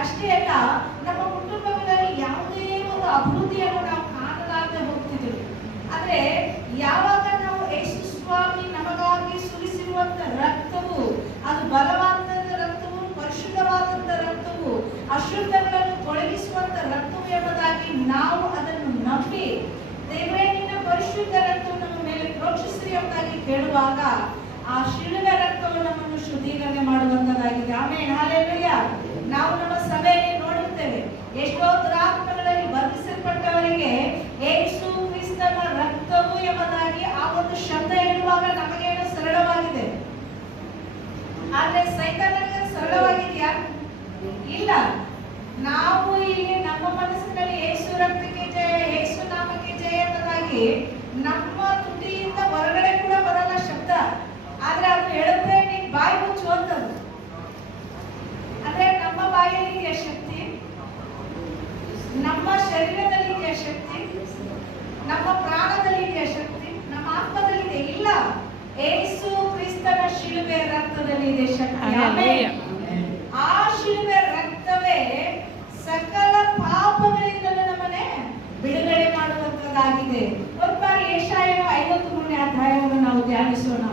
ಅಷ್ಟೇ ಅಲ್ಲ, ನಮ್ಮ ಕುಟುಂಬಗಳಲ್ಲಿ ಯಾವುದೇ ಒಂದು ಅಭಿವೃದ್ಧಿಯನ್ನು ನಾವು ಕಾಣಲಾರದೆ ಹೋಗ್ತಿದ್ವಿ. ಆದ್ರೆ ಯಾವಾಗ ನಾವು ಯೇಸು ಸ್ವಾಮಿ ನಮಗಾಗಿ ಸುರಿಸಿರುವಂತ ರಕ್ತವು ಅದು ಬಲವಾದಂತ ರಕ್ತವು, ಪರಿಶುದ್ಧವಾದಂತ ರಕ್ತವು, ಅಶುದ್ಧಗಳನ್ನು ತೊಲಗಿಸುವಂತ ರಕ್ತವು ಎಂಬುದಾಗಿ ನಾವು ಅದನ್ನು ನಂಬಿ ದೇವರೇ ನಿನ್ನ ಪರಿಶುದ್ಧ ರಕ್ತವು ನಮ್ಮ ಮೇಲೆ ಪ್ರೋಕ್ಷಿಸಿರಿ ಎಂಬುದಾಗಿ ಕೇಳುವಾಗ ಆ ಶಿಲುಬೆ ರಕ್ತವು ನಮ್ಮನ್ನು ಶುದ್ಧೀಕರಣೆ ಮಾಡುವಂತದ್ದಾಗಿದೆ. ಆಮೇಲೆ ಹಲ್ಲೆಲೂಯಾ. ನಾವು ನಮ್ಮ ಸಭೆಯಲ್ಲಿ ನೋಡುತ್ತೇವೆ, ಎಷ್ಟೋ ದುರಾತ್ಮಗಳಲ್ಲಿ ಬಂಧಿಸಲ್ಪಟ್ಟವರಿಗೆ ಯೇಸು ಕ್ರಿಸ್ತನ ರಕ್ತವು ಎಂಬುದಾಗಿ ಆ ಒಂದು ಶಬ್ದ ಹೇಳುವಾಗ ನಮಗೇನು ಸರಳವಾಗಿದೆ, ಆದ್ರೆ ಸೈತಾನನಿಗೆ ಸರಳವಾಗಿದೆಯಾ? ಇಲ್ಲ. ನಾವು ಇಲ್ಲಿ ನಮ್ಮ ಮನಸ್ಸಿನಲ್ಲಿ ಯೇಸು ರಕ್ತಕ್ಕೆ ಜಯ, ಯೇಸು ನಾಮಕ್ಕೆ ಜಯ ಎಂಬುದಾಗಿ ನಮ್ಮ ತುಟಿಯಿಂದ ಹೊರಗಡೆ ಕೂಡ ಬರಲ್ಲ ಶಬ್ದ, ಆದ್ರೆ ಅದು ಹೇಳುತ್ತೆ ನೀನ್ ಬಾಯಿ ಮುಚ್ಚು ಅಂತದ್ದು. ಅಂದ್ರೆ ನಮ್ಮ ಬಾಯಲ್ಲಿ ಇದೆಯಾ ಶಕ್ತಿ? ನಮ್ಮ ಶರೀರದಲ್ಲಿ ಇದೆಯಾ ಶಕ್ತಿ? ನಮ್ಮ ಪ್ರಾಣದಲ್ಲಿ ಇದೆಯಾ ಶಕ್ತಿ? ನಮ್ಮ ಆತ್ಮದಲ್ಲಿ ಇದೆ? ಇಲ್ಲ. ಯೇಸು ಕ್ರಿಸ್ತನ ಶಿಲುಬೆ ರಕ್ತದಲ್ಲಿ ಇದೆ ಶಕ್ತಿ. ಆಮೆನ್. ಆ ಶಿಲುಬೆ ರಕ್ತವೇ ಸಕಲ ಪಾಪಗಳಿಂದಲೂ ನಮ್ಮನ್ನೇ ಬಿಡುಗಡೆ ಮಾಡುವಂತದ್ದಾಗಿದೆ. ಒಂದು ಬಾರಿ ಯೆಶಾಯ 53ನೇ ಅಧ್ಯಾಯವನ್ನು ನಾವು ಧ್ಯಾನಿಸೋಣ.